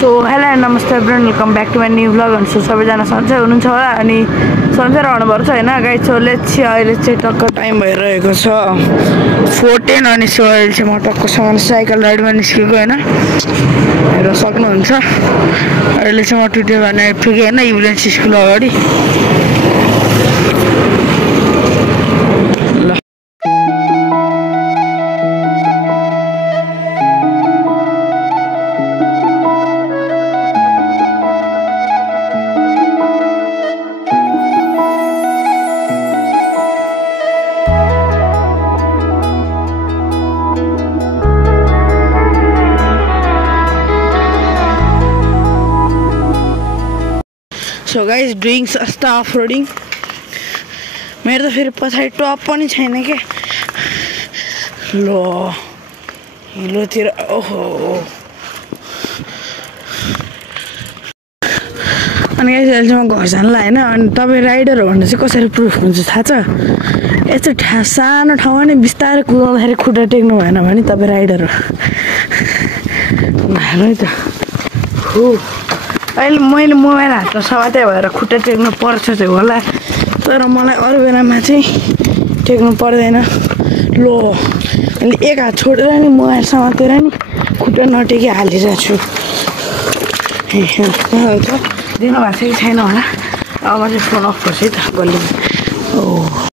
So hello and नमस्ते everyone welcome back to my new vlog अनि so सबैजना सन्चै हुनुहुन्छ होला अनि सन्चै रहनुपर्छ होइन गाइस। सो लेट्स सी अहिले चाहिँ टक्क टाइम भइरहेको छ 4:10 अनि सो अहिले चाहिँ म टक्कसँग साइकल राइडमा निस्केको होइन हेर्न सक्नुहुन्छ। अहिले चाहिँ म टुटे भने आइपुगेँ होइन युलेन्स स्कुल अगाडि। सो गाइस डुइङ सस्ता अफ रोडिङ। मेरो त फेरि पछाडि टप पनि छैन क्या। लो हिलोतिर ओहो। अनि गाइस अहिले चाहिँ म घर जानलाई होइन। अनि तपाईँ राइडर हो भने चाहिँ कसरी प्रुफ हुन्छ थाहा छ? यस्तो सानो ठाउँमा नि बिस्तारै कुदाउँदाखेरि खुट्टा टेक्नु भएन भने तपाईँ राइडर हो। है त हो अहिले मैले मोबाइल हातमा समाते भएर खुट्टा टेक्नु पर्छ चाहिँ होला, तर मलाई अरू बेलामा चाहिँ टेक्नु पर्दैन। लो मैले एक हात छोडेर नि मोबाइल समातेर नि खुट्टा नटेकी हालिरहेको छु। दिनुभएको छ कि छैन होला। अब म चाहिँ फोन अफ गर्छु है त बल्ल।